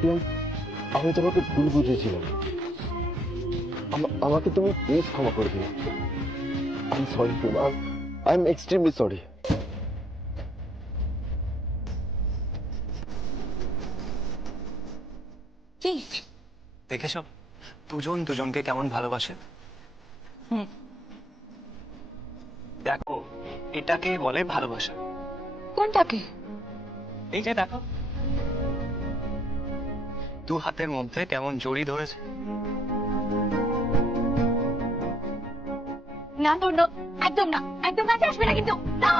আমি তোমাকে ভুল বুঝেছিলাম। আমাকে তুমি প্লিজ ক্ষমা করে দিও। I am sorry Prem, I am extremely sorry. কি দেখেছ দুজন দুজনকে কেমন ভালোবাসে? দেখো এটাকে বলে ভালোবাসা। কোনটাকে? এই যে দেখো দু হাতের মধ্যে কেমন জড়ি ধরেছে। না তো না, একদম না, একদম কাছে আসবে না কিন্তু না।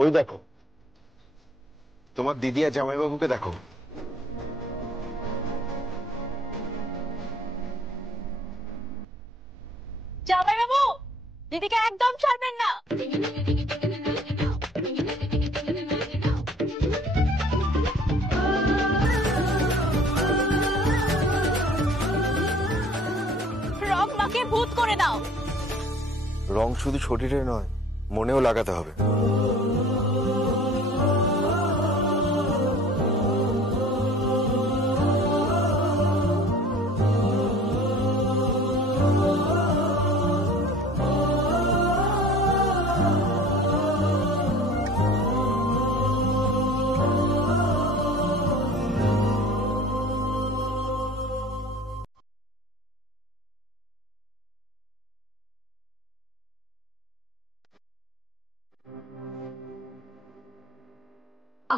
ওই দেখো তোমার দিদি আর জামাইবাবুকে দেখো। জামাইবাবু, দিদিকে একদম ছাড়বেন না। রং মাকে ভূত করে দাও। রং শুধু শরীরে নয়, মনেও লাগাতে হবে।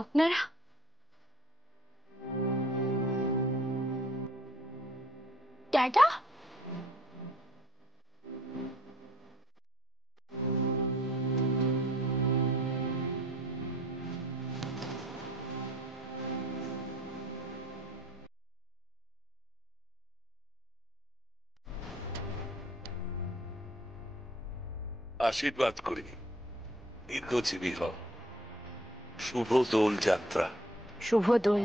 আপনারা ড্যাডা? আশীর্বাদ করি দীর্ঘজীবী হও। শুভ দোল যাত্রা। শুভ দোল।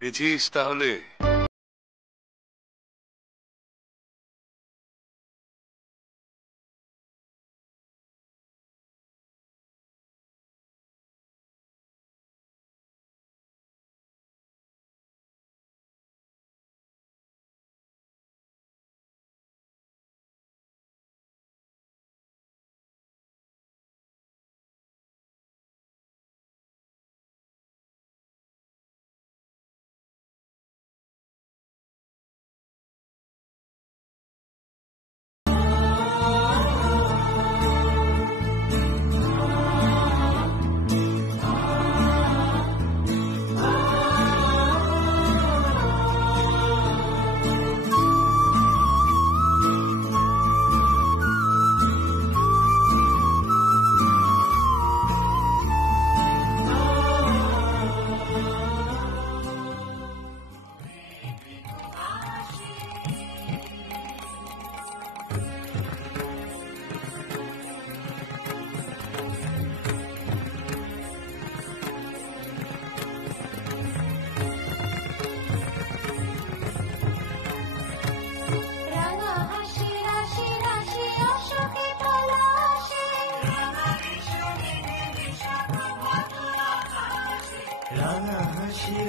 পেয়েছিস তাহলে?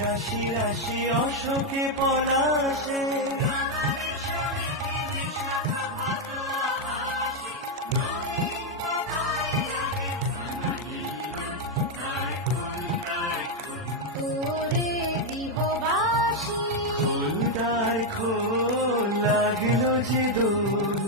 রাশি রাশি অশোকে পলাশে খুলদায় খোল লাগিল যে দোল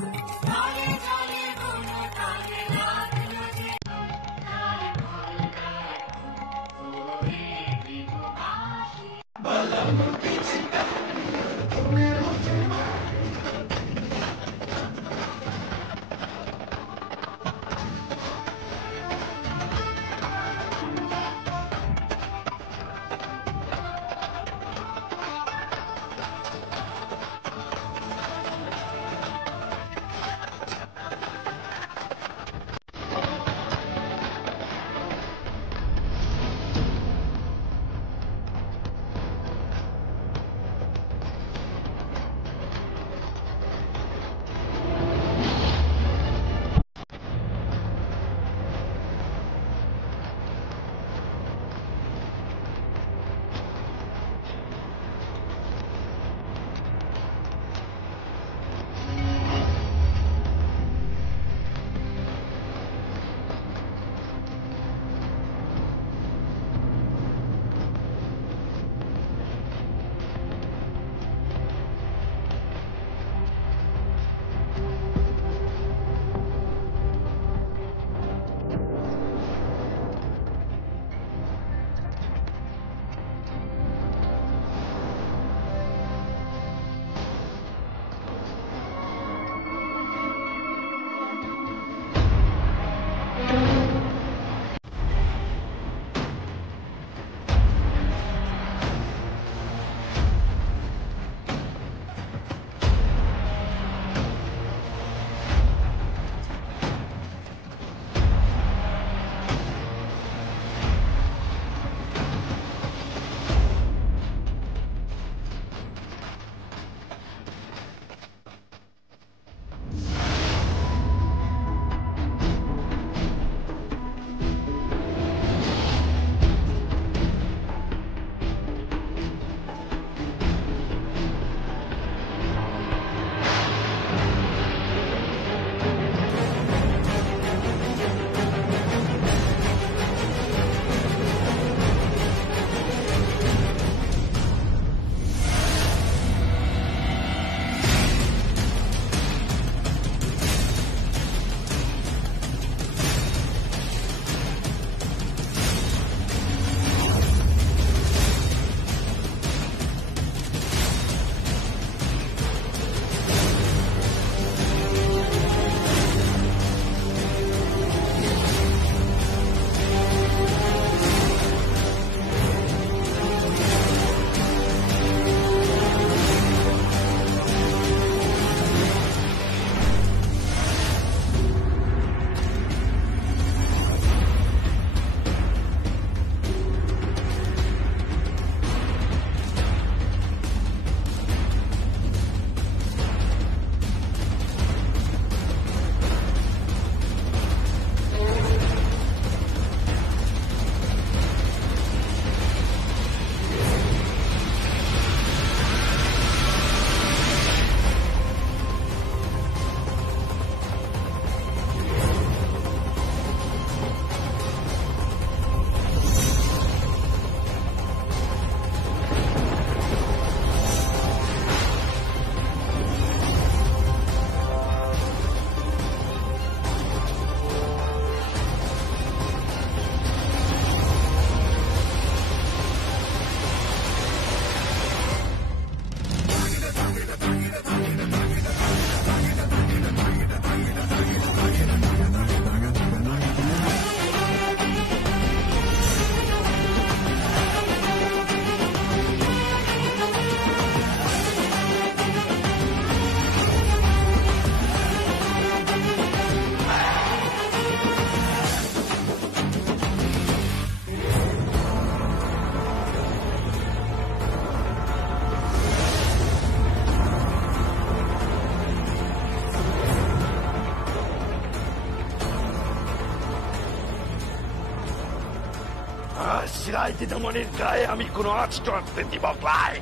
সিরাজ দিদিমণির গায়ে আমি কোনো আঁচটা আঁকতে দিব ভাই।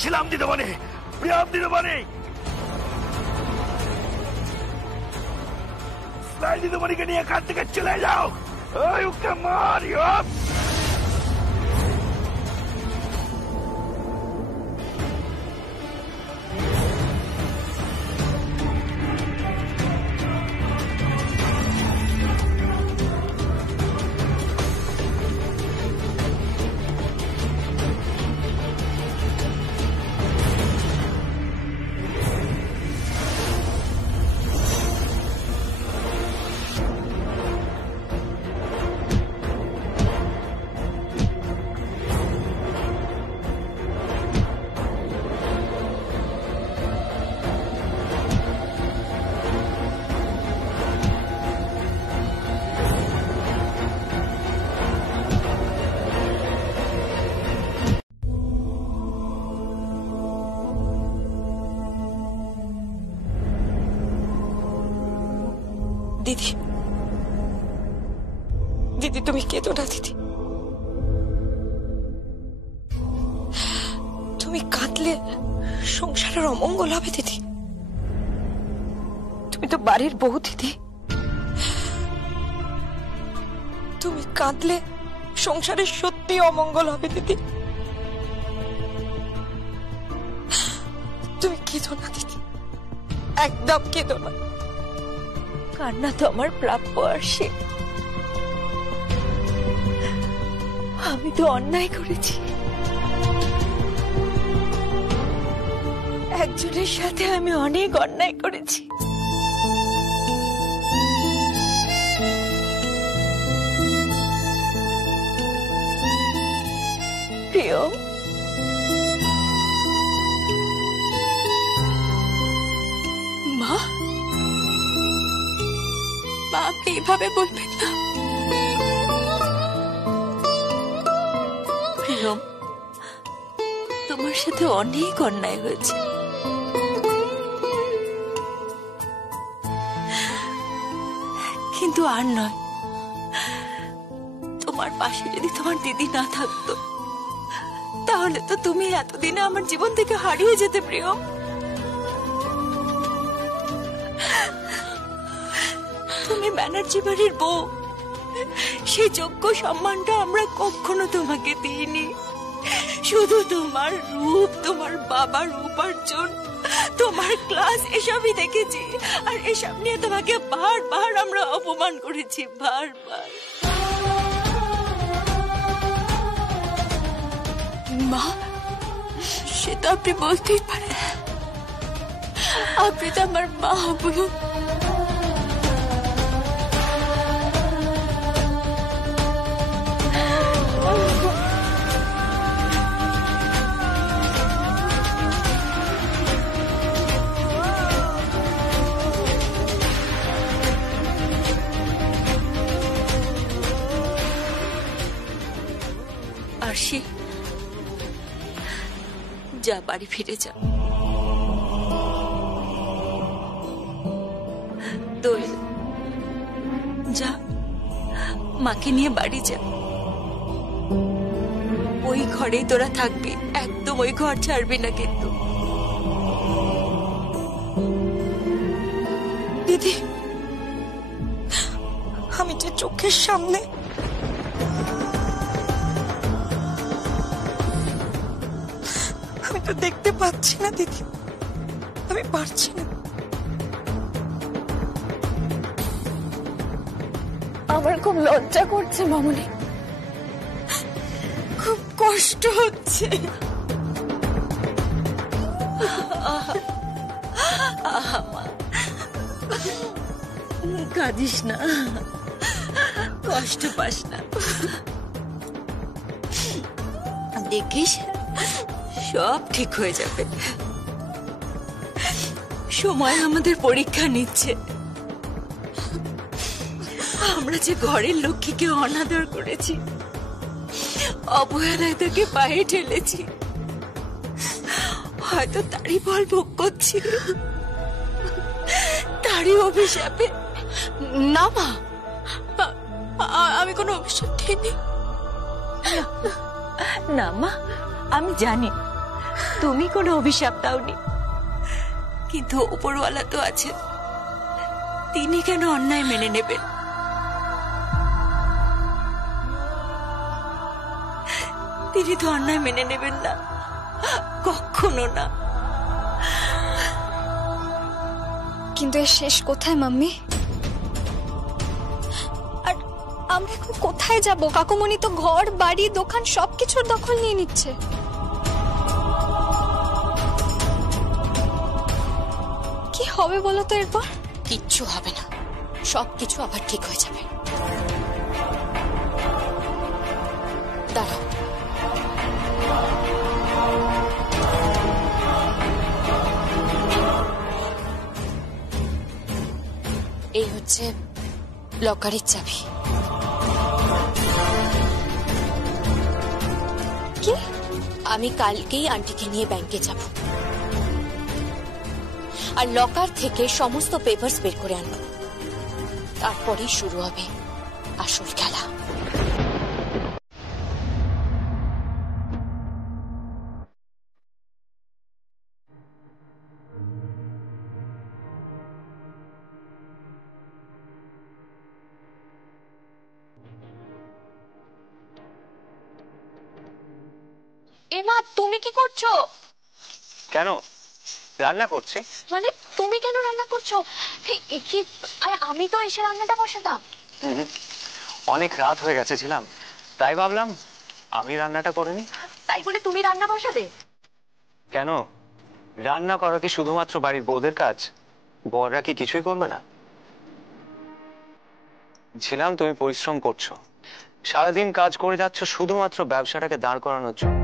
ছিলাম দিদিমণি, প্রিয়াম দিদিমণি, সিরাজ দিদিমণিকে নিয়ে এখান থেকে চলে যাও। ওকে মারিও। দিদি, দিদি তুমি কেঁদো না দিদি। তুমি কাঁদলে সংসারের অমঙ্গল হবে দিদি। তুমি তো বাড়ির বউ দিদি, তুমি কাঁদলে সংসারের সত্যি অমঙ্গল হবে দিদি। তুমি কেঁদো না দিদি, একদম কেঁদো না। কান্না তো আমার প্রাপ্য আসে। আমি তো অন্যায় করেছি, একজনের সাথে আমি অনেক অন্যায় করেছি। প্রিয়, মা, আপনি এভাবে বলবেন না। প্রিয়ম, তোমার সাথে অনেক অন্যায় হয়েছে, কিন্তু আর নয়। তোমার পাশে যদি তোমার দিদি না থাকতো, তাহলে তো তুমি এতদিনে আমার জীবন থেকে হারিয়ে যেতে। প্রিয়ম, তুমি ব্যানার্জি বাড়ির বউ, সেই যোগ্য সম্মানটা আমরা কখনো তোমাকে দিইনি। শুধু তোমার রূপ, তোমার বাবার উপার্জন, তোমার ক্লাস এসবই দেখেছি, আর এসব নিয়ে তোমাকে বারবার আমরা অপমান করেছি, বারবার। মা, সেটা আপনি বলতেই পারেন, আপনি তো আমার মা। বলুন। আরশি, যা বাড়ি ফিরে যা। দোয়েল, যা মাকে নিয়ে বাড়ি যা। ওই ঘরেই তোরা থাকবি, একদম ওই ঘর ছাড়বি না কিন্তু। দিদি, আমি যে চোখের সামনে আমি তো দেখতে পাচ্ছি না দিদি, আমি পারছি না। আমার খুব লজ্জা করছে মামুনি, খুব কষ্ট হচ্ছে। আহা মা, কাঁদিস না, কষ্ট পাস না। দেখিস সব ঠিক হয়ে যাবে। সময় আমাদের পরীক্ষা নিচ্ছে। আমরা যে ঘরের লক্ষ্মীকে অনাদর করেছি, অবহেলায় তাকে পায়ে ঠেলেছি, হয়তো তারই ফল ভোগ করছি, তারই অভিশাপে। না মা, আমি কোনো অভিশাপ দিইনি। না মা, আমি জানি তুমি কোনো অভিশাপ দাওনি, কিন্তু উপরওয়ালা তো আছেন, তিনি কেন অন্যায় মেনে নেবেন? তিনি তো অন্যায় মেনে নেবেন না, কখনো না। কিন্তু এর শেষ কোথায় মাম্মি? আর আমরা এখন কোথায় যাব? কাকুমণি তো ঘর বাড়ি দোকান সবকিছুর দখল নিয়ে নিচ্ছে। কি হবে বলো তো এরপর? কিচ্ছু হবে না, সবকিছু আবার ঠিক হয়ে যাবে। দাঁড়াও, এই হচ্ছে লকারের চাবি। কি? আমি কালকেই আন্টিকে নিয়ে ব্যাংকে যাব, আর লকার থেকে সমস্ত পেপারস বের করে আনবো। তারপরেই শুরু হবে আসল খেলা। এমা, তুমি কি করছো? কেন? রান্না করছি। মানে তুমি কেন রান্না করছো? কি, আমি তো এসে রান্নাটা বসাতাম। অনেক রাত হয়ে গেছে ছিলাম, তাই ভাবলাম আমি রান্নাটা করে নি। তাই বলে তুমি রান্না বসাবে? কেন? রান্না করা কি শুধুমাত্র বাড়ির বউদের কাজ? বড়রা কি কিছুই করবে না? ছিলাম তুমি পরিশ্রম করছো, সারাদিন কাজ করে যাচ্ছ শুধুমাত্র ব্যবসাটাকে দাঁড় করানোর জন্য।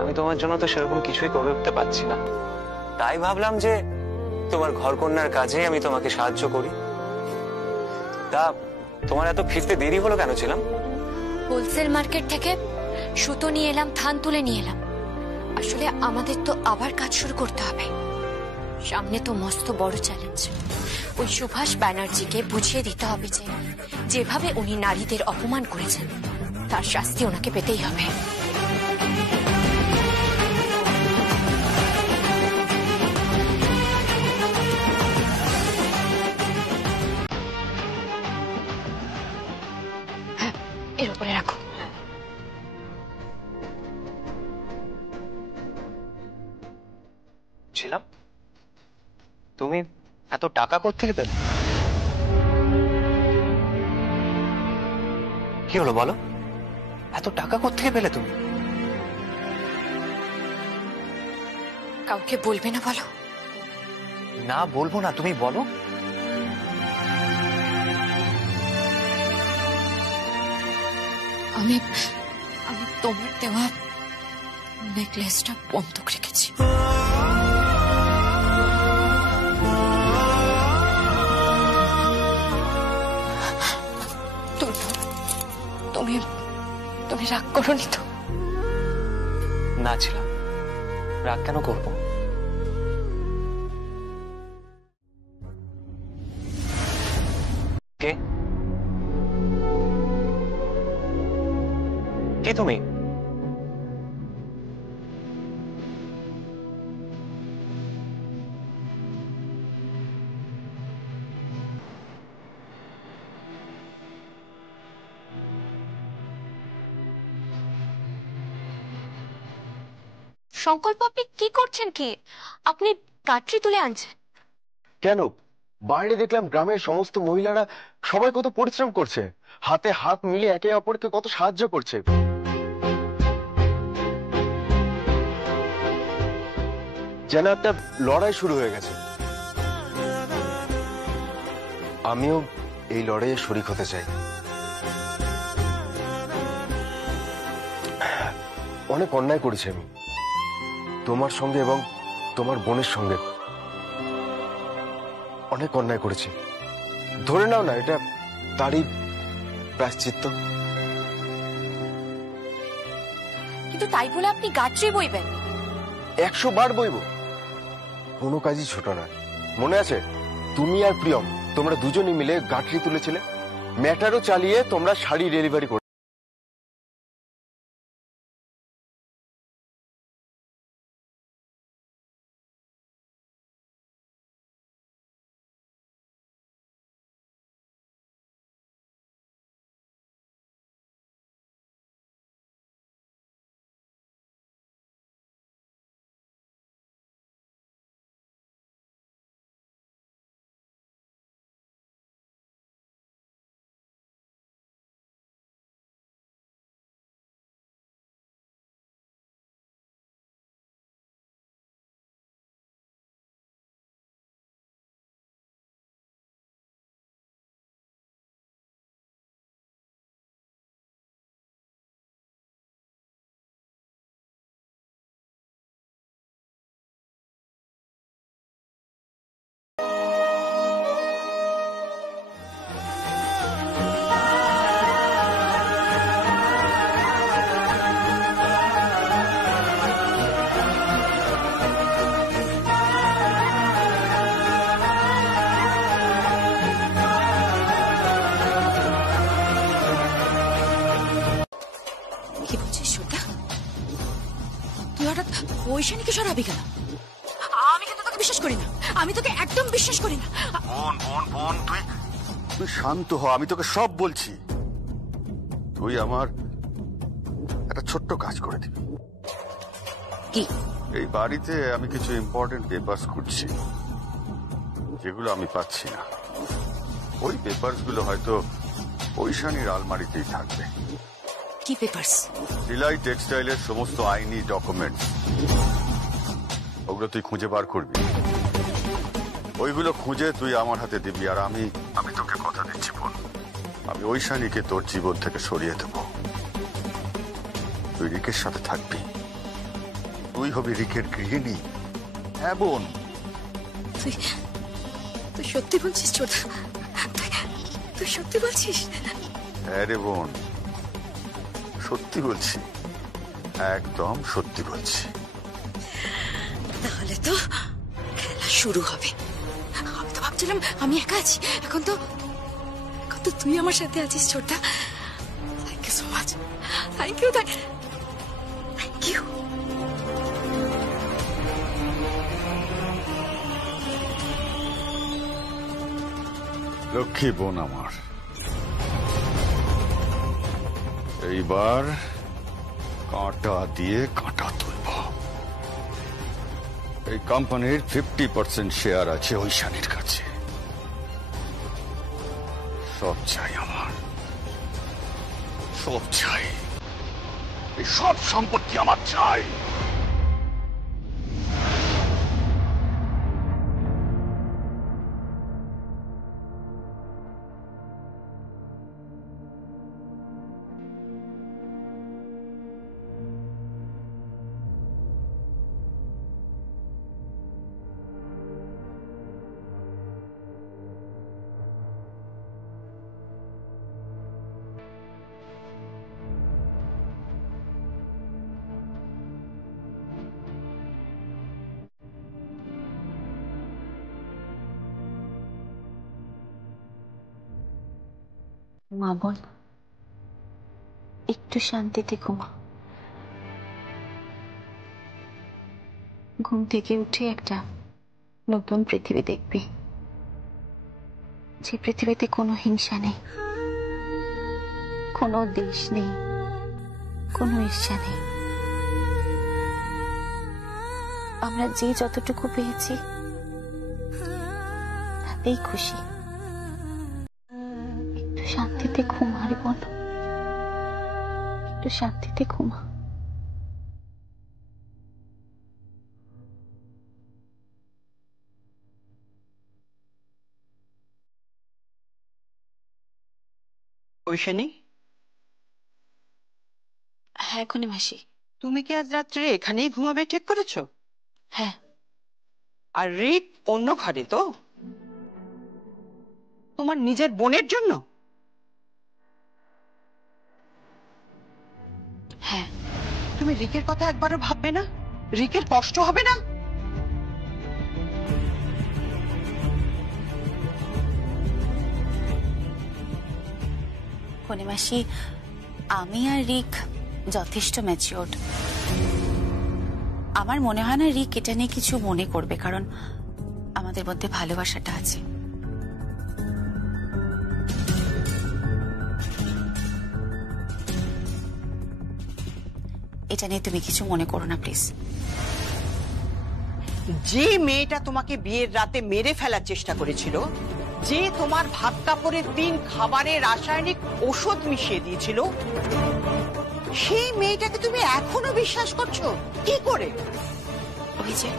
আমি তোমার জন্য তো সেরকম কিছুই করে উঠতে পারছি না, তাই ভাবলাম যে তোমার ঘরকন্যার কাজে আমি তোমাকে সাহায্য করি। তা তোমার এত ফিরতে দেরি হলো কেন? ছিলাম হোলসেল মার্কেট থেকে সুতো নিয়ে এলাম, থান তুলে নিয়ে এলাম। আসলে আমাদের তো আবার কাজ শুরু করতে হবে। সামনে তো মস্ত বড় চ্যালেঞ্জ। ওই সুভাষ ব্যানার্জিকে বুঝিয়ে দিতে হবে যে যেভাবে উনি নারীদের অপমান করেছেন তার শাস্তি ওনাকে পেতেই হবে। হ্যাঁ, এর উপরে রাখো। ছিলাম, তুমি এত টাকা কোত্থেকে পেলে? কি হলো বলো, এত টাকা কোত্থেকে পেলে তুমি? কাউকে বলবে না বলো? না বলবো না, তুমি বলো। আমি তোমার দেওয়া নেকলেসটা বন্ধক রেখেছি। তুমি রাগ করোনি তো? না ছিলাম, রাগ কেন করবো? কে? কে তুমি? সংকল্প, আপনি কি করছেন? কি আপনি কাটরি তুলে আনছেন? কেন? বাইরে দেখলাম গ্রামের সমস্ত মহিলারা সবাই কত পরিশ্রম করছে, হাতে হাত মিলিয়ে একে অপরকে কত সাহায্য করছে। যেন একটা লড়াই শুরু হয়ে গেছে। আমিও এই লড়াইয়ে শরিক হতে চাই। অনেক অন্যায় করেছি আমি তোমার সঙ্গে এবং তোমার বোনের সঙ্গে, অনেক অন্যায় করেছি। ধরে নাও না এটা তারই প্রায়শ্চিত্ত। কিন্তু তাই বলে আপনি গাছই বইবেন? 100 বার বইব, কোনো কাজই ছোট নয়। মনে আছে তুমি আর প্রিয়ম তোমরা দুজনই মিলে গাঁটরি তুলেছিলে, ম্যাটারও চালিয়ে তোমরা শাড়ি ডেলিভারি করে। কি বলছিস শ্রদ্ধা? তুই হঠাৎ ঐশানীকে সরাবি কেন? আমি কিন্তু তোকে বিশ্বাস করি না, আমি তোকে একদম বিশ্বাস করি না। বোন বোন বোন, তুই শান্ত হ, আমি তোকে সব বলছি। তুই আমার একটা ছোট্ট কাজ করে দিবি। কি? এই বাড়িতে আমি কিছু ইম্পর্টেন্ট পেপারস খুঁজছি, যেগুলো আমি পাচ্ছি না। ওই পেপারস গুলো হয়তো ঐশানীর আলমারিতেই থাকবে। কি পেপারস? সিলাই টেক্সটাইলের সমস্ত আইনি ডকুমেন্ট, ওগুলো তুই খুঁজে বার করবি। ওইগুলো খুঁজে তুই আমার হাতে দিবি, আর আমি তোকে কথা দিচ্ছি বোন, আমি ঐশানীকে তোর জীবন থেকে সরিয়ে দেব। তুই রিকের সাথে থাকবি, তুই হবি রিকের গৃহিণী। হ্যাঁ বোন। তুই সত্যি বলছিস শ্রদ্ধা? তুই সত্যি বলছিস? হ্যাঁ রে বোন, সত্যি বলছি, একদম সত্যি বলছি। তাহলে তো খেলা শুরু হবে। আমি তো ভাবছিলাম আমি একা আছি, এখন তো তুই আমার সাথে আছিস Shraddha. Thank you so much. Thank you, thank you. লক্ষ্মী বোন আমার, এইবার কাঁটা দিয়ে কাঁটা তুলব। এই কোম্পানির 50% শেয়ার আছে ঐশানীর কাছে। সব চাই আমার, সব চাই, এই সব সম্পত্তি আমার চাই। মা বোন, একটু শান্তিতে ঘুমা। ঘুম থেকে উঠে একটা নতুন পৃথিবী দেখবি, যে পৃথিবীতে কোনো হিংসা নেই, কোনো দেশ নেই, কোনো ঈর্ষা নেই। আমরা যে যতটুকু পেয়েছি তাতেই খুশি। একটু শান্তিতে ঘুমা রে বোন, একটু শান্তিতে ঘুমা। ঐশানী, হ্যাঁ এখনই মাসি। তুমি কি আজ রাত্রে এখানেই ঘুমাবে ঠিক করেছো? হ্যাঁ। আর রিক অন্য ঘরে তো? তোমার নিজের বোনের জন্য? হ্যাঁ। তুমি রিকের কথা একবারও ভাববে না? রিকের কষ্ট হবে না? পূর্ণিমাসি, আমি আর রিক যথেষ্ট ম্যাচিওর্ড। আমার মনে হয় না রিক এটা নিয়ে কিছু মনে করবে, কারণ আমাদের মধ্যে ভালোবাসাটা আছে। এটা নিয়ে তুমি কিছু মনে করো না প্লিজ। যে মেয়েটা তোমাকে বিয়ের রাতে মেরে ফেলার চেষ্টা করেছিল, যে তোমার ভাত কাপড়ে 3 খাবারে রাসায়নিক ওষুধ মিশিয়ে দিয়েছিল, সেই মেয়েটাকে তুমি এখনো বিশ্বাস করছো কি করে? ওই যে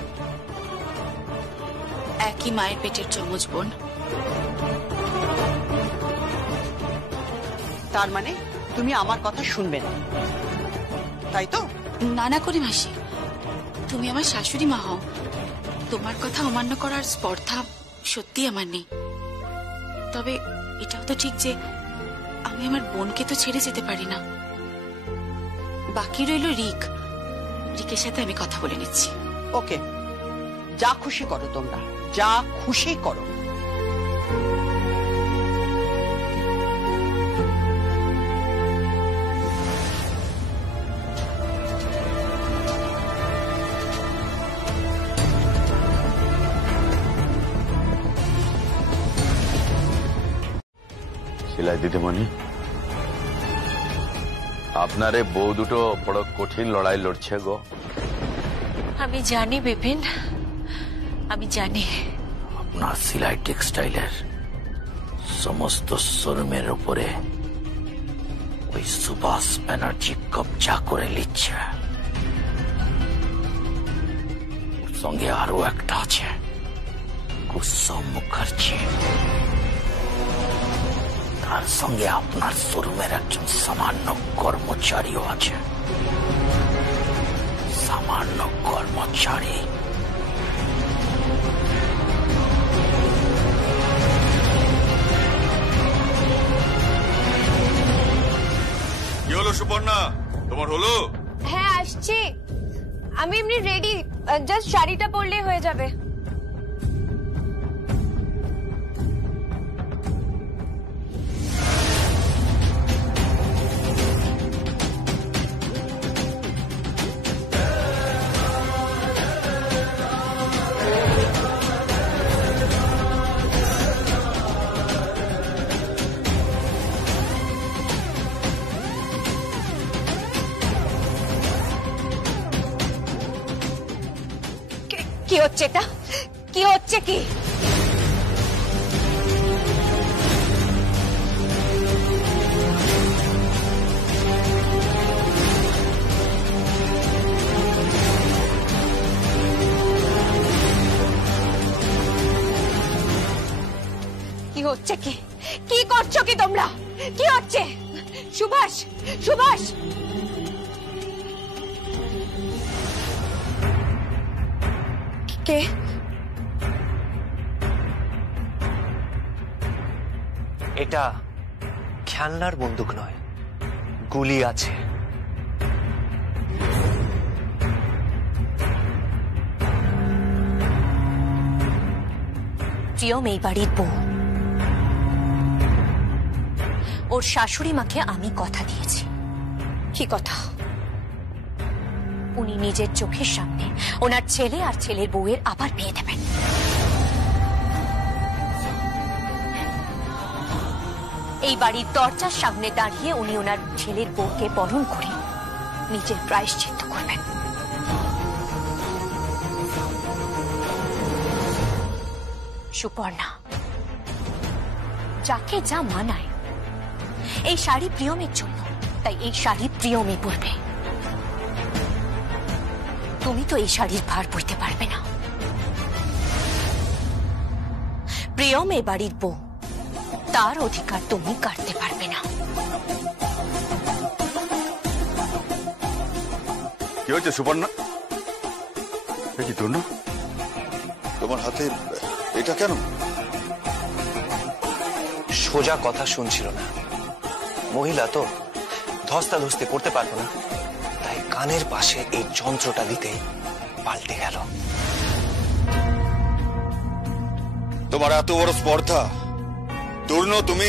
একই মায়ের পেটের যমজ বোন। তার মানে তুমি আমার কথা শুনবে না, তাই তো? না না করি মাসি, তুমি আমার শাশুড়ি মা হও। তোমার কথা অমান্য করার স্পর্ধা সত্যি আমার নেই। তবে এটাও তো ঠিক যে আমি আমার বোনকে তো ছেড়ে যেতে পারি না। বাকি রইল রিক। রিকের সাথে আমি কথা বলে নিচ্ছি। ওকে, যা খুশি করো, তোমরা যা খুশি করো। সেলাই দিদিমণি, আপনারে বউ দুটো বড় কঠিন লড়াই লড়ছে গো। আমি জানি বিপিন, আমি জানি। আপনার সেলাই টেক্সটাইলের সমস্ত শোরুমের উপরে ওই সুভাষ ব্যানার্জি কবজা করে নিচ্ছে। ওর সঙ্গে আরো একটা আছে, কুসুম মুখার্জি। তার সঙ্গে আপনার শোরুমের একজন সামান্য কর্মচারীও আছে। সামান্য কর্মচারী। কি হলো সুপর্ণা, তোমার হলো? হ্যাঁ আসছি, আমি এমনি রেডি, জাস্ট শাড়িটা পরলেই হয়ে যাবে। কি হচ্ছে এটা? কি হচ্ছে কি? কি হচ্ছে কি? কি করছো কি তোমরা? কি হচ্ছে? সুভাষ, সুভাষ! কে? এটা খেলনার বন্দুক নয়, গুলি আছে। প্রিয়ম এই বাড়ির বউ। ওর শাশুড়ি মাকে আমি কথা দিয়েছি। কি কথা? উনি নিজের চোখের সামনে ওনার ছেলে আর ছেলের বউয়ের আবার বিয়ে দেবেন। এই বাড়ির দরজার সামনে দাঁড়িয়ে উনি ওনার ছেলের বউকে বরণ করে নিজের প্রায়শ্চিত্ত করবেন। সুপর্ণা, যাকে যা মানায়, এই শাড়ি প্রিয়মের জন্য, তাই এই শাড়ি প্রিয়মই পরবে। তুমি তো এই শাড়ির ভার বইতে পারবে না। প্রিয়ম এ বাড়ির বউ, তার অধিকার তুমি কাটতে পারবে না। কি হয়েছে সুবর্ণা? কি তনু, তোমার হাতে এটা কেন? সোজা কথা শুনছিল না, মহিলা তো ধস্তাধস্তি করতে পারতো না, তাই কানের পাশে এই যন্ত্রটা দিতে পাল্টে গেল। তোমার এত বড় স্পর্ধা! তরুণ, তুমি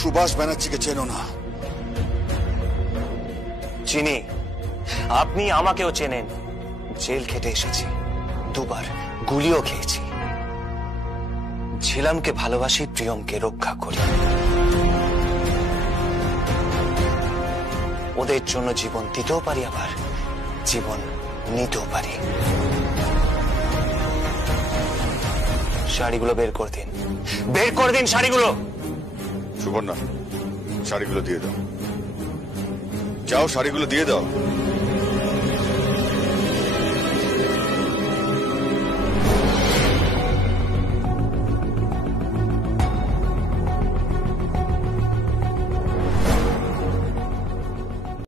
সুভাষ ব্যানার্জিকে চেনো না? চিনি, আপনি আমাকেও চেনেন। জেল খেটে এসেছি, দুবার গুলিও খেয়েছি। ঝিলামকে ভালোবাসি, প্রিয়মকে রক্ষা করি। ওদের জন্য জীবন দিতেও পারি, আবার জীবন নিতেও পারি। শাড়িগুলো বের করে দিন, বের করে দিন শাড়িগুলো। সুবর্ণা, শাড়িগুলো দিয়ে দাও। যাও, শাড়িগুলো দিয়ে দাও।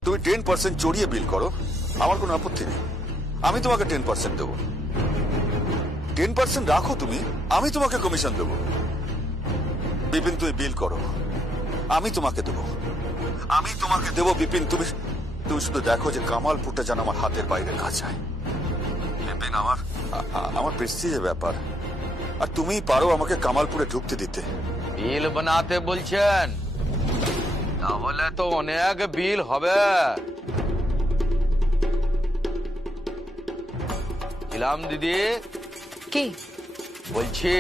তুমি 10% চড়িয়ে বিল করো, আমার কোনো আপত্তি নেই। আমি তোমাকে 10% দেবো। 10% রাখো তুমি, আমি তোমাকে কমিশন দেবো। বিপিন, তুমি বিল করো, আমি তোমাকে দেবো। আমি তোমাকে দেবো বিপিন। তুমি শুধু দেখো যে কামালপুরটা যেন আমার হাতের বাইরে না যায়। বিপিন, আমার প্রেস্টিজের ব্যাপার, আর তুমি পারো আমাকে কামালপুরে ঢুকতে দিতে। বিল বানাতে বলছেন? তাহলে তো অনেক বিল হবে। ঝিলাম দিদি, কি বলছি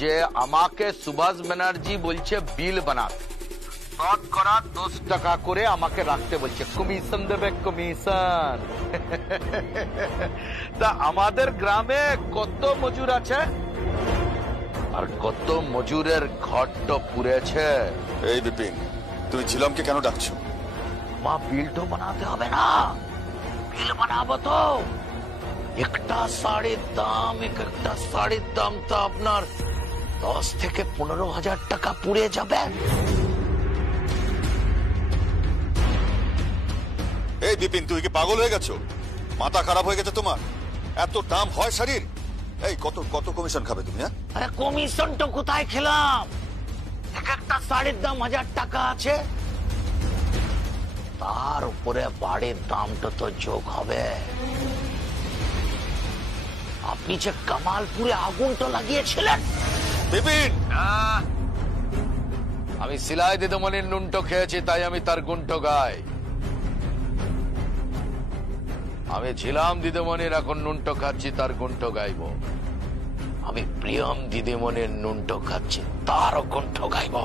যে আমাকে সুভাষ ব্যানার্জি বলছে বিল বানাতে, শতকরা 10 টাকা করে আমাকে রাখতে বলছে, কমিশন দেবে, কমিশন। তা আমাদের গ্রামে কত মজুর আছে, আর কত মজুরের ঘট পুড়েছে। এই বিপিন, তুমি ঝিলামকে কেন ডাকছো? মা, বিল তো বানাতে হবে না? বিল বানাবো তো। একটা শাড়ির দাম তো আপনার 10 থেকে 15,000 টাকা পুড়ে যাবে। এই বিপিন, তুই কি পাগল হয়ে গেছো? মাথা খারাপ হয়ে গেছে তোমার? এত দাম হয় শাড়ির? এই কত কমিশন খাবে তুমি? আরে কমিশন তো কোথায় খেলাম? একটা শাড়ির দাম 1000 টাকা আছে, তার উপরে বাড়ির দামটা তো যোগ হবে। আপনি যে কামালপুরে আগুনটা লাগিয়েছিলেন বিপিন, আমি সিলাই দিদিমণির নুনটো খেয়েছি, তাই আমি তার গুণটো গাই। আমি ছিলাম দিদিমণির, এখন নুনটো খাচ্ছি, তার গুণটো গাইব। আমি প্রিয়ম দিদিমণির নুনটো খাচ্ছি, তারও গুণটো গাইব।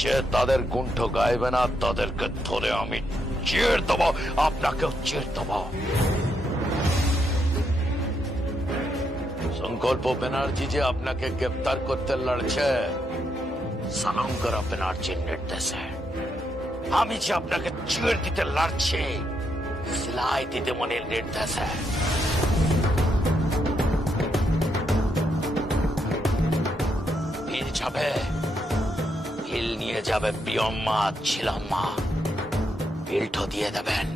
যে তাদের গুণটো গাইবে না, তাদেরকে ধরে আমি চিড় দেবো, আপনাকেও চিড় দেবো। সংকল্প ব্যানার্জি যে আপনাকে গ্রেপ্তার করতে লড়ছে সালঙ্করা ব্যানার্জির নির্দেশে, আমি যে আপনাকে চিড় দিতে লড়ছি সিলাই দিদিমণির নির্দেশে। বিল নিয়ে যাবে প্রিয়ম্মা, ঝিলাম্মা। বিলটা দিয়ে দেবেন,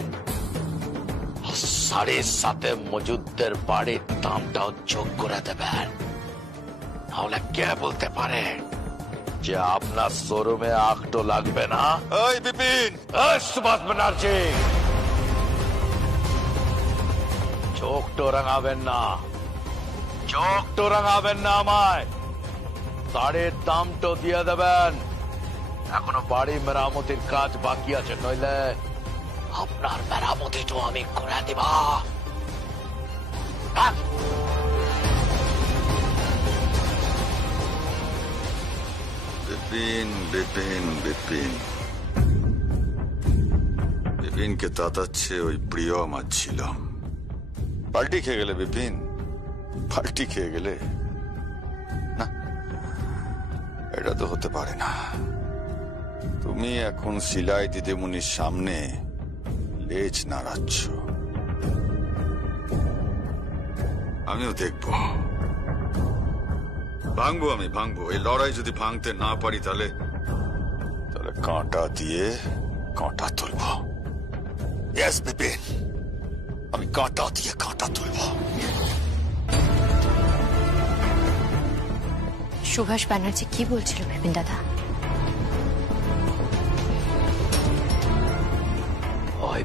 শাড়ির সাথে মজুদদের বাড়ির দামটাও যোগ করে দেবেন। তাহলে কে বলতে পারে যে আপনার শোরুমে আখটো লাগবে না? এই বিপিন, সুভাষ ব্যানার্জি, চোখটো রাঙাবেন না, চোখটো রাঙাবেন না আমায়। শাড়ির দামটো দিয়ে দেবেন। এখনো বাড়ি মেরামতির কাজ বাকি আছে, নইলে আপনার মেরামতিটা আমি করে দিব। বিপিন বিপিন বিপিন বিপিনকে তাতাচ্ছে ওই প্রিয়ম আর ঝিলাম। পাল্টি খেয়ে গেলে বিপিন, পাল্টি খেয়ে গেলে না, এটা তো হতে পারে না। তুমি এখন সিলাই দিদিমণির সামনে লেজ নাড়াচ্ছ, আমিও দেখব ভাঙবো, আমি ভাঙবো। এই লড়াই যদি ভাঙতে না পারি তাহলে কাঁটা দিয়ে কাঁটা তুলবো। ইয়েস বিপিন, আমি কাঁটা দিয়ে কাঁটা তুলবো। সুভাষ ব্যানার্জি কি বলছিল বিপিন দাদা? ভয়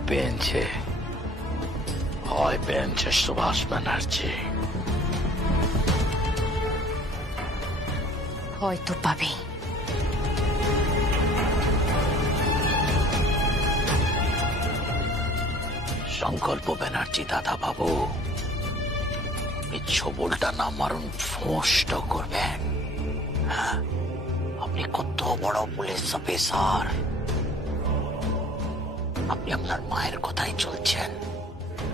পেয়েছে সুভাষ ব্যানার্জি। হয়তো পাবে। সংকল্প ব্যানার্জি দাদা বাবু, এই ছবলটা না মারুন, ফোঁসটা করবেন। হ্যাঁ, আপনি কত বড় পুলিশ অফিসার, আপনি আপনার মায়ের কথাই চলছেন,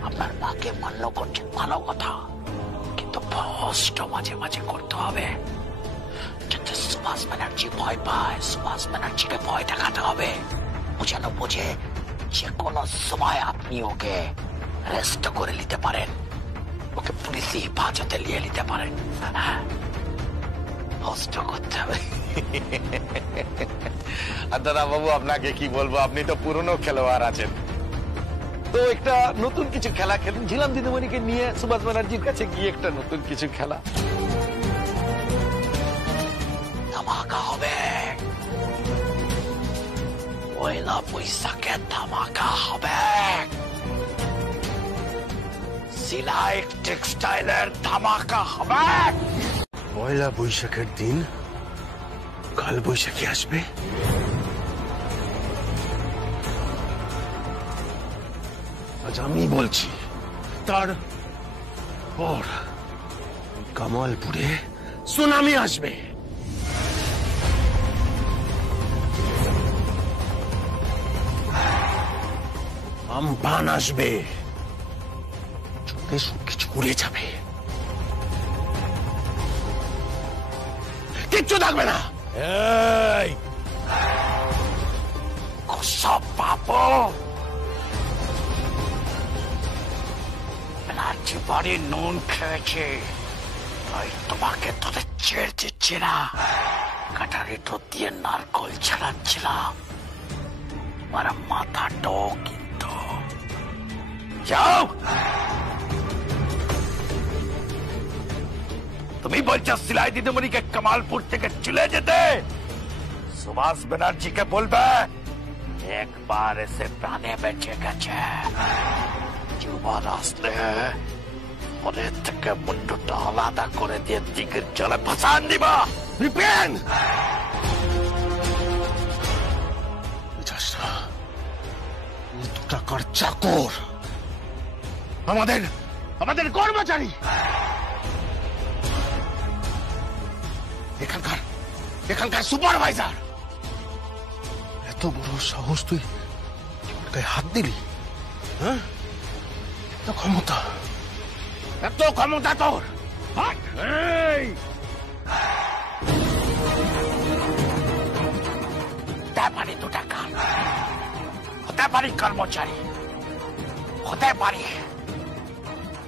আপনার মাকে মান্য করছেন, ভালো কথা, কিন্তু ফোঁসটা মাঝে মাঝে করতে হবে যাতে সুভাষ ব্যানার্জি ভয় পায়। সুভাষ ব্যানার্জিকে ভয় দেখাতে হবে, যেন বুঝে যে কোনো সময় আপনি ওকে অ্যারেস্ট করে নিতে পারেন, ওকে পুলিশি হেফাজতে নিয়ে নিতে পারেন। কষ্ট করতে হবে। দাদা বাবু, আপনাকে কি বলবো, আপনি তো পুরনো খেলোয়াড় আছেন, তো একটা নতুন কিছু খেলা খেলুন। ঝিলাম দিদিমণিকে নিয়ে সুভাষ ব্যানার্জির কাছে গিয়ে একটা নতুন কিছু খেলা। ধামাকা হবে, পয়লা বৈশাখে ধামাকা হবে, সিলাই টেক্সটাইলের ধামাকা হবে। পয়লা বৈশাখের দিন কাল বৈশাখী আসবে। আজ আমি বলছি, তার পর কামালপুরে সুনামি আসবে। আমফান আসবে, চোখে সবকিছু উড়ে যাবে, কিচ্ছু থাকবে না। এই সব পাবো, ব্যানার্জি বাড়ি নুন খেয়েছে, তাই তোমাকে তোদের ছেড়ে দিচ্ছি না। কাটারি ঠোঁট দিয়ে নারকল ছাড়াচ্ছিলাম, তোমার মাথাটাও কিন্তু। যাও, তুমি বলছো সিলাই দিদিমণিকে কামালপুর থেকে চলে যেতে, সুভাষ ব্যানার্জিকে বলবে একবার এসে প্রাণে বেঁচে গেছে, জীবন আসলে ওদের থেকে মুন্ডুটা আলাদা করে দিয়ে দিকের জলে ভাসান দিবা। বিপিন, দু টাকার চাকর, আমাদের কর্মচারী, এখানকার সুপারভাইজার, এত বড় সাহস তুই গায়ে হাত দিলি? হ্যাঁ, এত ক্ষমতা তোর। হতে পারি 2 টাকা, হতে পারি কর্মচারী, হতে পারি,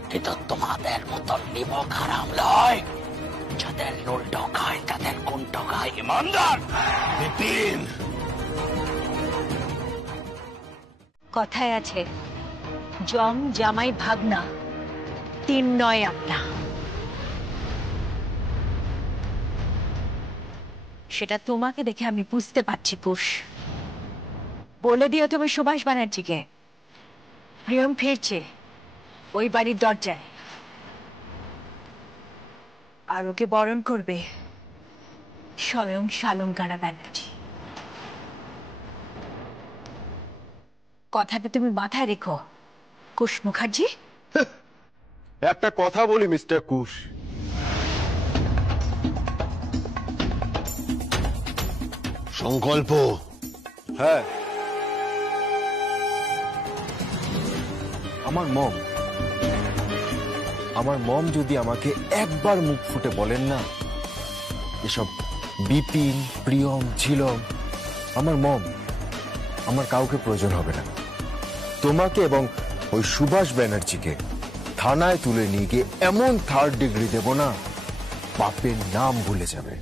কিন্তু তোমাদের মতো নিমক হারাম নয়, যাদের নুন ঢোকায় তাদের কোন ঢোকায় ইমানদার। বিপিন, কথায় আছে, জম জামাই ভাগনা, 3 নয় আপনা। সেটা তোমাকে দেখে আমি বুঝতে পারছি কুশ। বলে দিও তুমি সুভাষ ব্যানার্জিকে, প্রিয়ম ফিরছে ওই বাড়ির দরজায়, আর ওকে বরণ করবে স্বয়ং শালঙ্কারা ব্যানার্জি। কথাটা তুমি মাথায় রেখো কুশ মুখার্জি। একটা কথা বলি মিস্টার কুশ, সংকল্প, হ্যাঁ, আমার মম যদি আমাকে একবার মুখ ফুটে বলেন না এসব বিপিন, প্রিয়ম, ঝিলম, আমার কাউকে প্রয়োজন হবে না। তোমাকে এবং ওই সুভাষ ব্যানার্জিকে থানায় তুলে নিয়ে গিয়ে এমন 3rd ডিগ্রি দেব না, বাপের নাম ভুলে যাবে।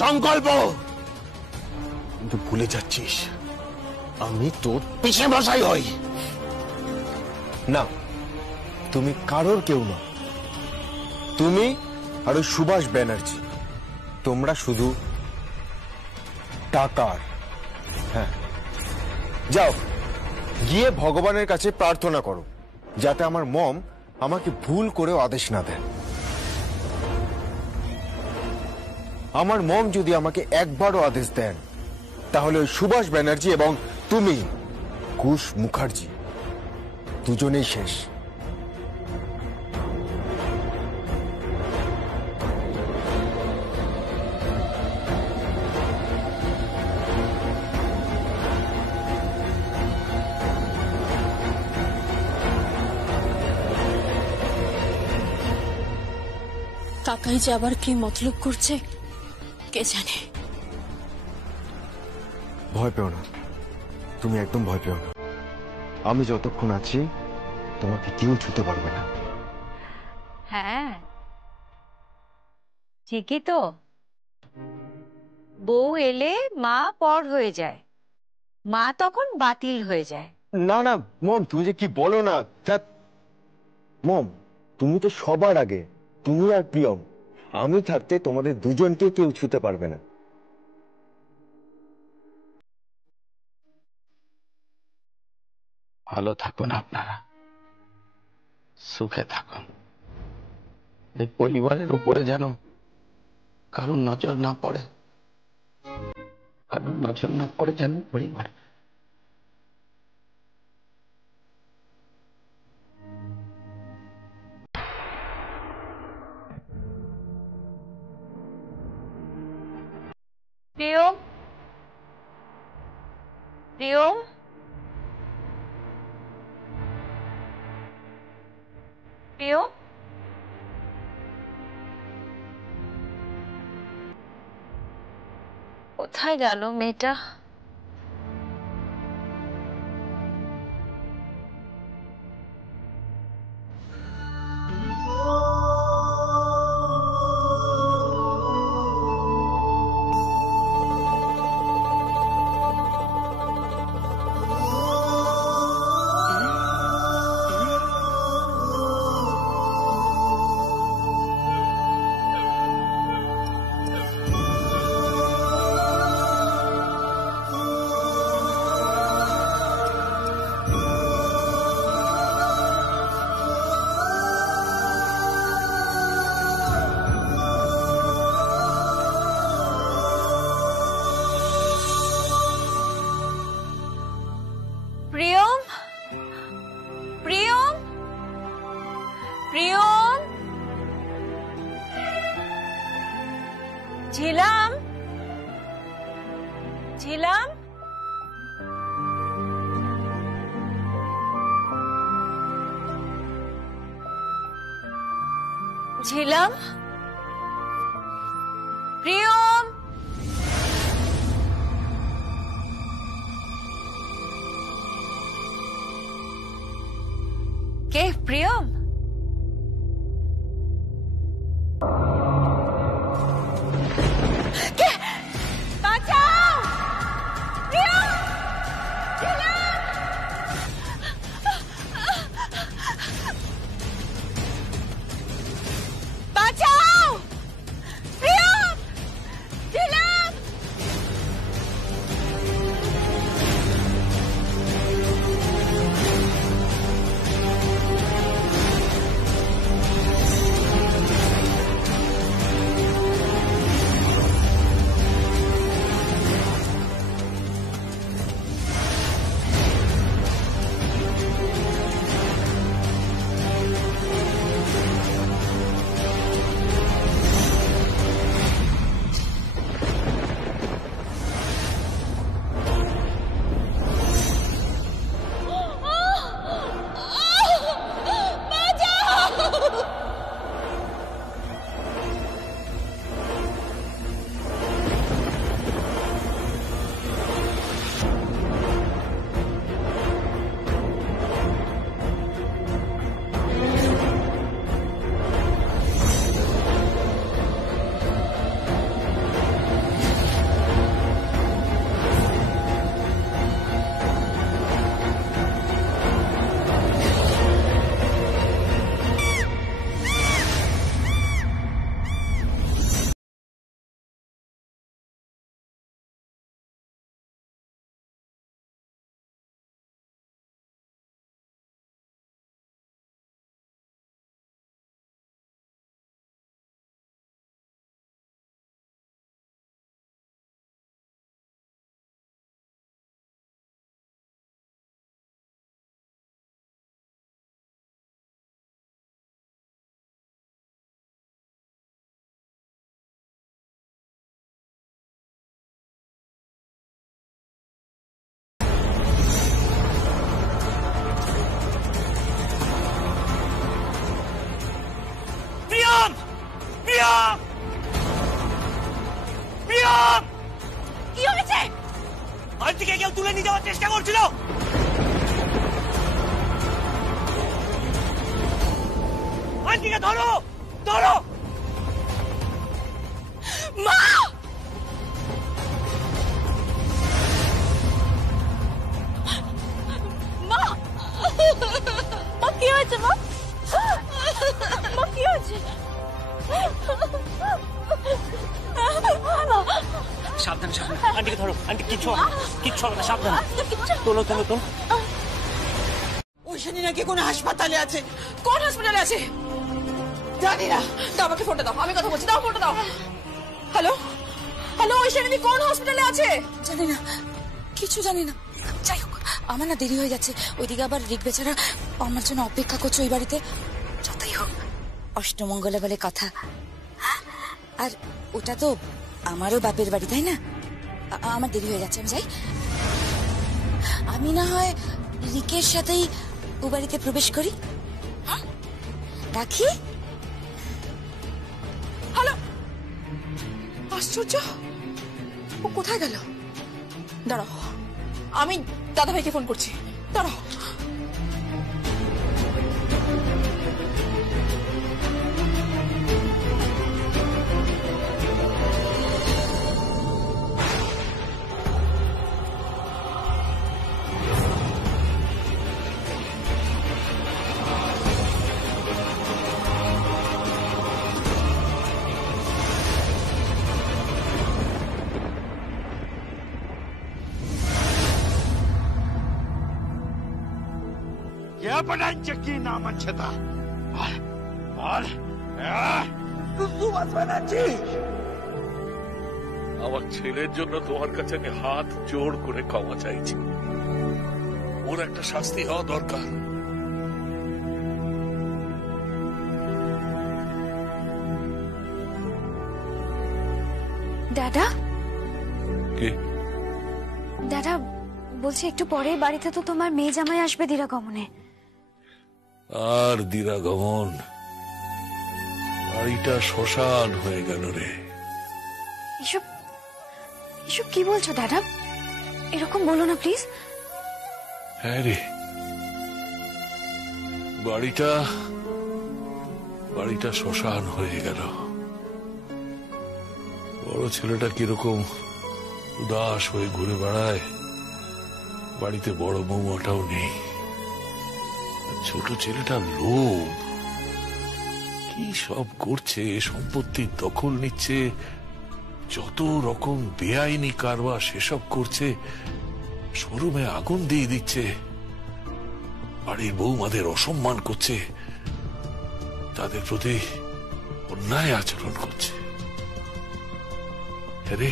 সংকল্প কিন্তু ভুলে যাচ্ছিস আমি তোর পিছে বসাই হই। না, তুমি কারোর কেউ না। তুমি আর ওই সুভাষ ব্যানার্জি, তোমরা শুধু টাকার। হ্যাঁ, যাও গিয়ে ভগবানের কাছে প্রার্থনা করো যাতে আমার মম আমাকে ভুল করেও আদেশ না দেন। আমার মম যদি আমাকে একবারও আদেশ দেন তাহলে ওই সুভাষ ব্যানার্জি এবং তুমি কুশ মুখার্জি দুজনেই শেষ। কাকাই যে আবার কি মতলব করছে কে জানে। ভয় পেও না, তুমি একদম ভয় পেও না। আমি যতক্ষণ আছি তোমাকে কেউ ছুতে পারবে না। হ্যাঁ ঠিকই তো, বউ এলে মা পর হয়ে যায়, মা তখন বাতিল হয়ে যায়। না না মম, তুমি যে কি বলো না। মম, তুমি তো সবার আগে, তুমি আর প্রিয়ম। আমি থাকতে তোমাদের দুজনকে কেউ ছুতে পারবে না। ভালো থাকুন আপনারা, সুখে থাকুন। এই পরিবারের উপরে যেন কারোর নজর না পড়ে, কারোর নজর না পড়ে যেন পরিবার। প্রিয়ম, প্রিয়ম, প্রিয়ম, কোথায় গেল মেয়েটা? প্রিয়ম, প্রিয়ম, প্রিয়ম, ঝিলাম, ঝিলাম, ঝিলাম, প্রিয়ম। কে প্রিয়ম? কে? বাঁচাও! প্রিয়ম! ঝিলাম! বাঁচাও! প্রিয়ম! ঝিলাম! প্রিয়ম! কি হয়েছে? আন্টিকে কেউ তুলে নিয়ে যাওয়ার চেষ্টা করছিল। আন্টিকে ধরো, ধরো! মা! মা! মা কি হয়েছে মা? মা কি হয়েছে? সাবধান, সাবধান। আন্টিকে ধরো, আন্টি কিচ্ছু হবে না, কিচ্ছু হবে না, সাবধান। তোলো, তোলো, তোলো। ঐশানী নাকি কোনো হাসপাতালে আছে। কোন হসপিটালে আছে? জানি না। দাও আমাকে ফোনটা দাও, আমি কথা বলছি। দাও ফোনটা দাও। হ্যালো, হ্যালো, ঐশানী কোন হসপিটালে আছে? জানি না, কিছু জানি না। যাই হোক, আমার না দেরি হয়ে যাচ্ছে। ওইদিকে আবার রিক বেচারা আমার জন্য অপেক্ষা করছে ওই বাড়িতে। যতই হোক, অষ্টমঙ্গলে বলে কথা। আর ওটা তো আমারও বাপের বাড়ি, তাই না? আমার দেরি হয়ে যাচ্ছে, আমি যাই। আমি না হয় রিকের সাথেই ও বাড়িতে প্রবেশ করি। হ্যাঁ, রাখি। হ্যালো, আশ্চর্য, ও কোথায় গেল? দাঁড়াও, আমি দাদাভাইকে ফোন করছি। দাঁড়াও। কি নাম আছে তা? আমার ছেলের জন্য তোমার কাছে আমি হাত জোড় করে ক্ষমা চাইছি। ওর একটা শাস্তি হওয়া দরকার। দাদা, কি? দাদা বলছি, একটু পরে বাড়িতে তো তোমার মেয়ে জামাই আসবে দিরাগমনে। আর দিরাগমন? বাড়িটা শ্মশান হয়ে গেল রে। এসব এসব কি বলছো দাদা? এরকম বলো না প্লিজ। হ্যাঁ রে, বাড়িটা শ্মশান হয়ে গেল। বড় ছেলেটা কিরকম উদাস হয়ে ঘুরে বেড়ায়, বাড়িতে বড় বৌমাটাও নেই। ছোট ছেলেটা লোভ, কি সব করছে, সম্পত্তির দখল নিচ্ছে, যত রকম বেআইনি কারবার সেসব করছে, শোরুমে আগুন দিয়ে দিচ্ছে, বাড়ির বৌমাদের অসম্মান করছে, তাদের প্রতি অন্যায় আচরণ করছে। আরে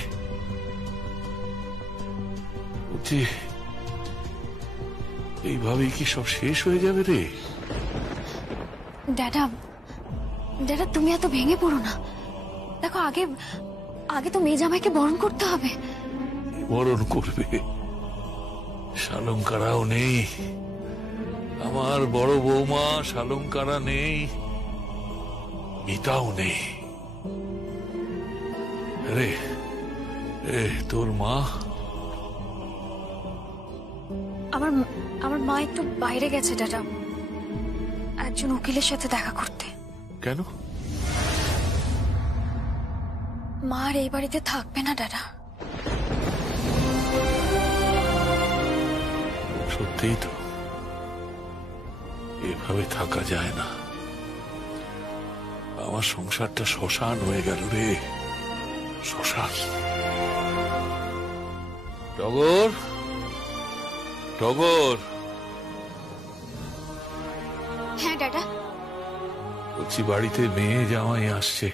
বলছি, এইভাবেই কি সব শেষ হয়ে যাবে রে? দাদা, দাদা তুমি এত ভেঙে পড়ো না। দেখো, আগে তো মেয়ে জামাইকে বরণ করতে হবে। বরণ করবে? শালঙ্কারাও নেই, আমার বড় বৌমা শালঙ্কারা নেই, মিতাও নেই। রে তোর মা? আমার মা একটু বাইরে গেছে দাদা, একজন উকিলের সাথে দেখা করতে। কেন? মা আর এই বাড়িতে থাকবে না দাদা। সত্যিই তো, এভাবে থাকা যায় না। আমার সংসারটা শ্মশান হয়ে গেল রে, শ্মশান। টগর, টগর। হ্যাঁ দাদা। বলছি, বাড়িতে মেয়ে জামাই আসছে,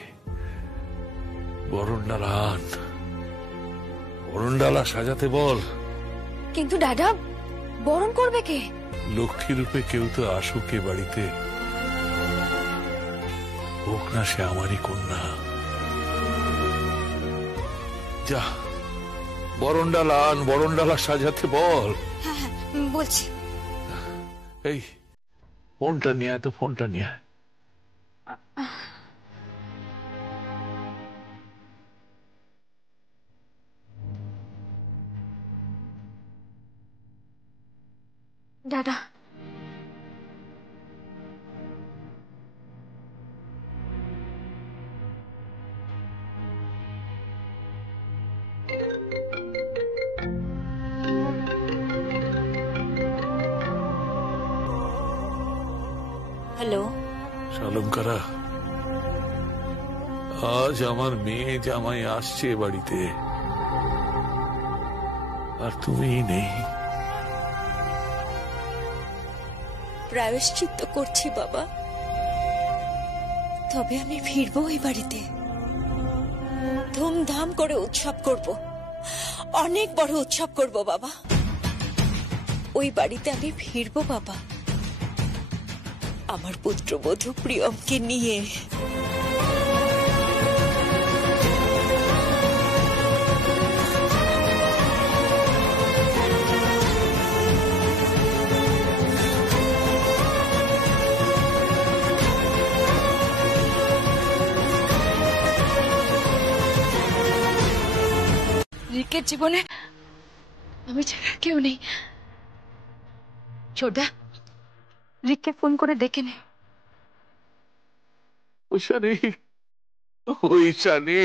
বরণডালা আন, বরণডালা সাজাতে বল। কিন্তু দাদা, বরণ করবে কে? লক্ষ্মী রূপে কেউ তো আসুক এ বাড়িতে, হোক না সে আমারই কন্যা। যা, বরণডালা আন, বরণডালা সাজাতে বল। হ্যাঁ হ্যাঁ বলছি। এই ফোনটা নিয়ে আয় তো, ফোনটা নিয়ে আয়। দাদা হ্যালো শালঙ্কারা, আজ আমার মেয়ে জামাই আসছে বাড়িতে, আর তুমি নেই। প্রায়শ্চিত্ত করছি বাবা, তবে আমি ফিরবো ওই বাড়িতে। ধুমধাম করে উৎসব করব, অনেক বড় উৎসব করব বাবা। ওই বাড়িতে আমি ফিরবো বাবা, আমার পুত্রবধূ প্রিয়মকে নিয়ে। রিকের জীবনে আমি ছাড়া কেউ নেই। ছোটদা, রিককে ফোন করে ডেকে নে। ঐশানী, ঐশানী,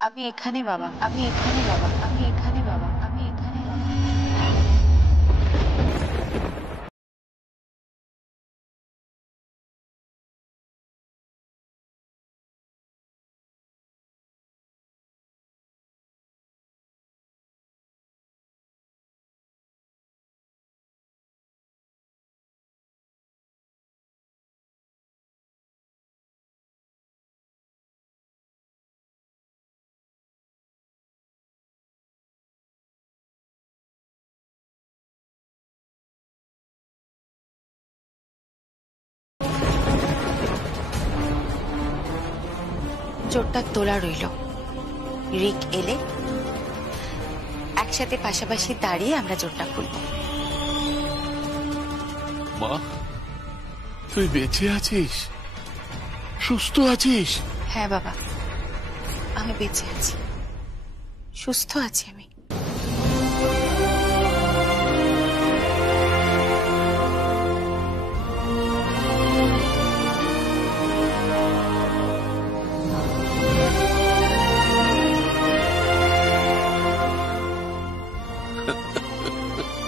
আমি এখানে বাবা, আমি এখানে বাবা, আমি এখানে বাবা, আমি এখানে বাবা। জোরটা তোলা রইল। রিক এলে একসাথে পাশাপাশি দাঁড়িয়ে আমরা জোরটা খুলব। মা, তুই বেঁচে আছিস? সুস্থ আছিস? হ্যাঁ বাবা, আমি বেঁচে আছি, সুস্থ আছি আমি।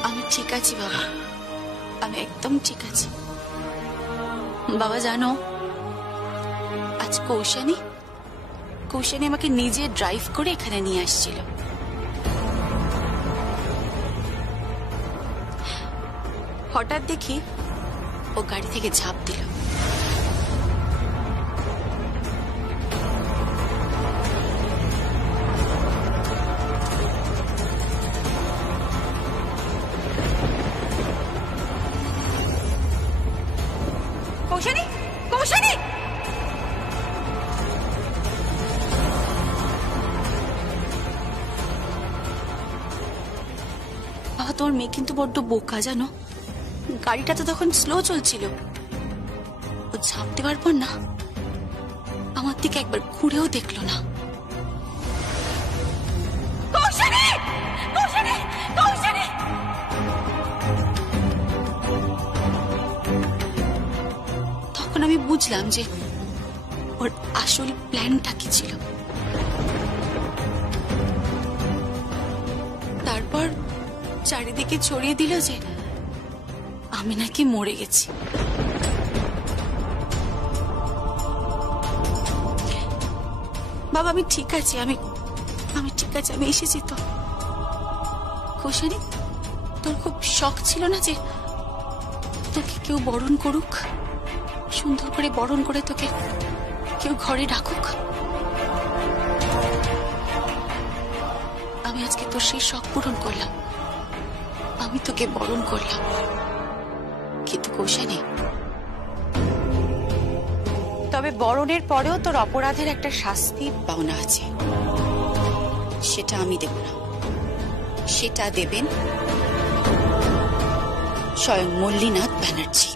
আমি ঠিক আছি বাবা, আমি একদম ঠিক আছি। বাবা জানো, আজ কৌশানী আমাকে নিজে ড্রাইভ করে এখানে নিয়ে আসছিল। হঠাৎ দেখি ও গাড়ি থেকে ঝাঁপ দিল। কৌশানী, কৌশানী! বাবা, তোর মেয়ে কিন্তু বড্ড বোকা জানো। গাড়িটা তো তখন স্লো চলছিল। ও ঝাঁপ দেওয়ার পর না আমার দিকে একবার ঘুরেও দেখলো না। কৌশানী! কৌশানী! কৌশানী! তখন আমি বুঝলাম যে ওর আসল প্ল্যানটা কি ছিল। তারপর চারিদিকে ছড়িয়ে দিল যে আমি নাকি মরে গেছি। বাবা, আমি ঠিক আছি, আমি ঠিক আছে, আমি এসেছি তো। কৌশানী, তোর খুব শখ ছিল না যে তোকে কেউ বরণ করুক, সুন্দর করে বরণ করে তোকে কেউ ঘরে ডাকুক? আমি আজকে তোর সেই শখ পূরণ করলাম, আমি তোকে বরণ করলাম। কিন্তু কৌশানী, তবে বরণের পরেও তোর অপরাধের একটা শাস্তি পাওনা আছে, সেটা আমি দেব না, সেটা দেবেন স্বয়ং মল্লীনাথ ব্যানার্জি।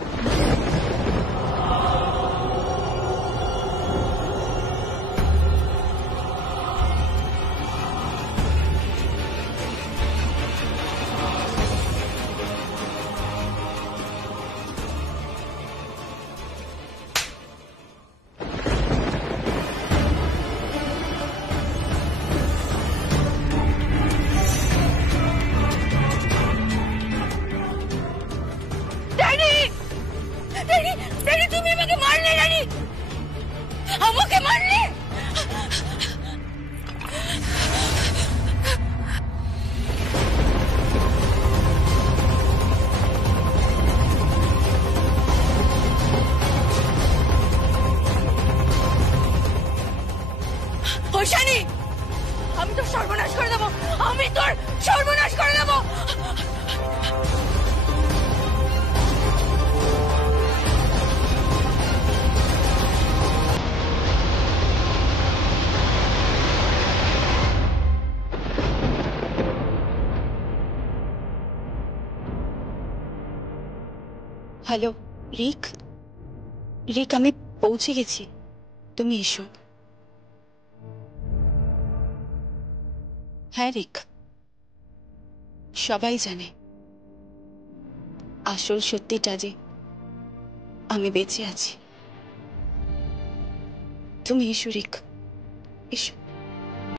সর্বনাশ করে দেবো, আমি তোর সর্বনাশ করে দেবো। হ্যালো রিক, রিক আমি পৌঁছে গেছি, তুমি এসো। হ্যাঁ রিক, সবাই জানে আসল সত্যিটা যে আমি বেঁচে আছি। তুমি এসো রিক, এসো।